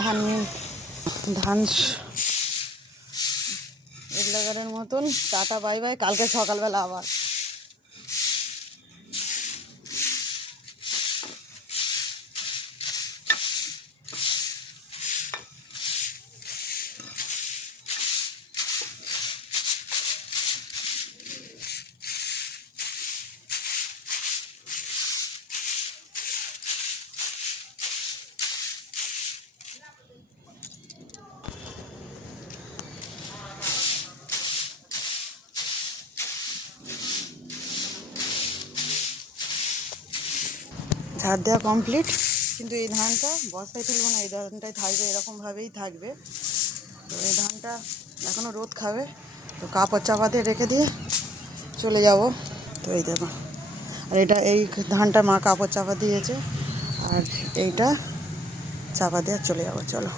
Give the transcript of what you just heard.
ধান ধান এগুলাগারের মতন। টাটা বাই বাই, কালকে সকালবেলা আবার। ঝাড় দেওয়া কমপ্লিট, কিন্তু এই ধানটা বস্তায় তুলব না, এই ধানটাই থাকবে, এরকমভাবেই থাকবে। তো এই ধানটা এখনও রোদ খাবে, তো কাপড় চাপা দিয়ে রেখে দিয়ে চলে যাব। তো এই দেখো, আর এটা এই ধানটা মা কাপড় চাপা দিয়েছে, আর এইটা চাপা দিয়ে চলে যাবো। চলো।